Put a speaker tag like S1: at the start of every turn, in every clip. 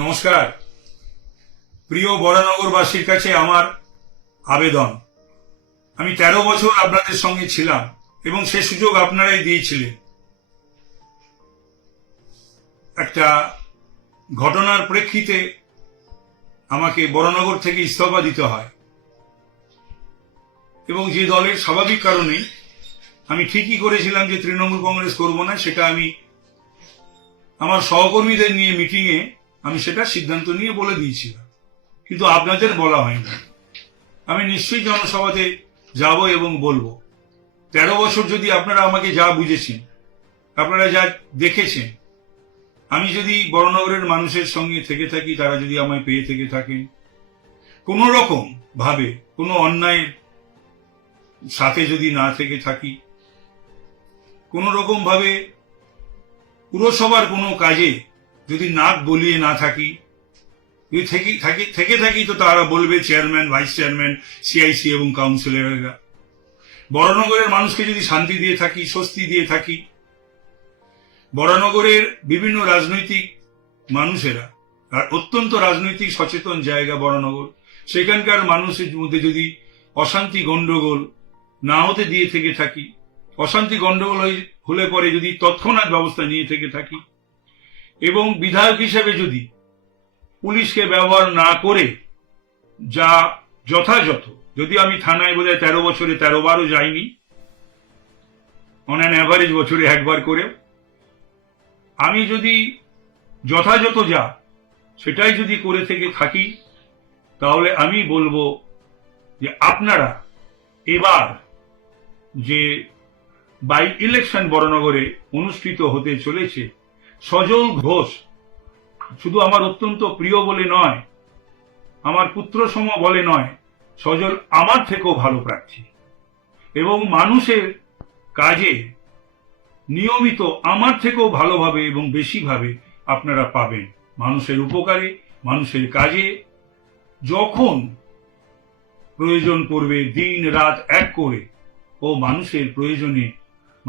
S1: নমস্কার প্রিয় বরানগরবাসীর কাছে আমার আবেদন আমি তেরো বছর আপনাদের সঙ্গে ছিলাম এবং সে সুযোগ আপনারাই দিয়েছিলেন একটা ঘটনার প্রেক্ষিতে আমাকে বরানগর থেকে ইস্তফা দিতে হয় এবং যে দলের স্বাভাবিক কারণে আমি ঠিকই করেছিলাম যে তৃণমূল কংগ্রেস করব না সেটা আমি আমার সহকর্মীদের নিয়ে মিটিংয়ে আমি সেটা সিদ্ধান্ত নিয়ে বলে দিয়েছিলাম কিন্তু আপনাদের বলা হয়নি আমি নিশ্চয়ই জনসভাতে যাব এবং বলবো তেরো বছর যদি আপনারা আমাকে যা বুঝেছেন আপনারা যা দেখেছেন আমি যদি বড়নগরের মানুষের সঙ্গে থেকে থাকি তারা যদি আমায় পেয়ে থেকে থাকেন কোনো রকম ভাবে কোনো অন্যায়ের সাথে যদি না থেকে থাকি কোনো রকম ভাবে পুরসভার কোনো কাজে যদি নাক গলিয়ে না থাকি যদি থেকে থাকি তো তারা বলবে চেয়ারম্যান ভাইস চেয়ারম্যান সিআইসি এবং কাউন্সিলরেরা বড়নগরের মানুষকে যদি শান্তি দিয়ে থাকি স্বস্তি দিয়ে থাকি বড়নগরের বিভিন্ন রাজনৈতিক মানুষেরা আর অত্যন্ত রাজনৈতিক সচেতন জায়গা বড়নগর সেখানকার মানুষের মধ্যে যদি অশান্তি গণ্ডগোল না হতে দিয়ে থেকে থাকি অশান্তি গণ্ডগোল হলে পরে যদি তৎক্ষণাৎ ব্যবস্থা নিয়ে থেকে থাকি এবং বিধায়ক হিসেবে যদি পুলিশকে ব্যবহার না করে যা যথাযথ যদি আমি থানায় বোধহয় তেরো বছরে তেরো বারও যাইনি অন অ্যান অ্যাভারেজ বছরে একবার করে আমি যদি যথাযথ যা সেটাই যদি করে থেকে থাকি তাহলে আমি বলবো যে আপনারা এবার যে বাই ইলেকশন বড়নগরে অনুষ্ঠিত হতে চলেছে সজল ঘোষ শুধু আমার অত্যন্ত প্রিয় বলে নয় আমার পুত্র সম বলে নয় সজল আমার থেকেও ভালো প্রার্থী এবং মানুষের কাজে নিয়মিত আমার থেকেও ভালোভাবে এবং বেশিভাবে আপনারা পাবেন মানুষের উপকারে মানুষের কাজে যখন প্রয়োজন পড়বে দিন রাত এক করে ও মানুষের প্রয়োজনে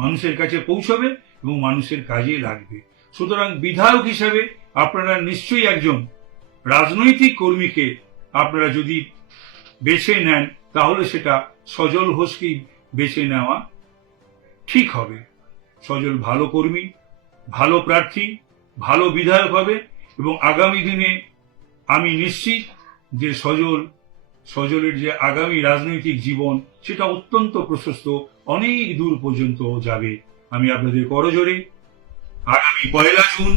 S1: মানুষের কাছে পৌঁছবে এবং মানুষের কাজে লাগবে সুতরাং বিধায়ক হিসাবে আপনারা নিশ্চয়ই একজন রাজনৈতিক কর্মীকে আপনারা যদি বেছে নেন তাহলে সেটা সজল হোসকেই বেছে নেওয়া ঠিক হবে সজল ভালো কর্মী ভালো প্রার্থী ভালো বিধায়ক হবে এবং আগামী দিনে আমি নিশ্চিত যে সজল সজলের যে আগামী রাজনৈতিক জীবন সেটা অত্যন্ত প্রশস্ত অনেক দূর পর্যন্ত যাবে আমি আপনাদের করজোরে আগামী পয়লা জুন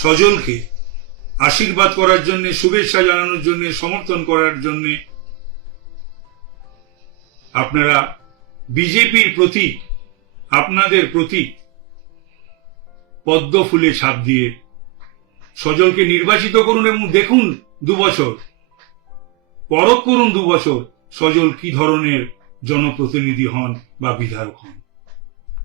S1: স্বজনকে আশীর্বাদ করার জন্য শুভেচ্ছা জানানোর জন্য সমর্থন করার জন্য আপনারা বিজেপির প্রতি আপনাদের প্রতি পদ্ম ফুলে ছাপ দিয়ে সজলকে নির্বাচিত করুন এবং দেখুন দুবছর পরক করুন দুবছর সজল কি ধরনের জনপ্রতিনিধি হন বা বিধায়ক হন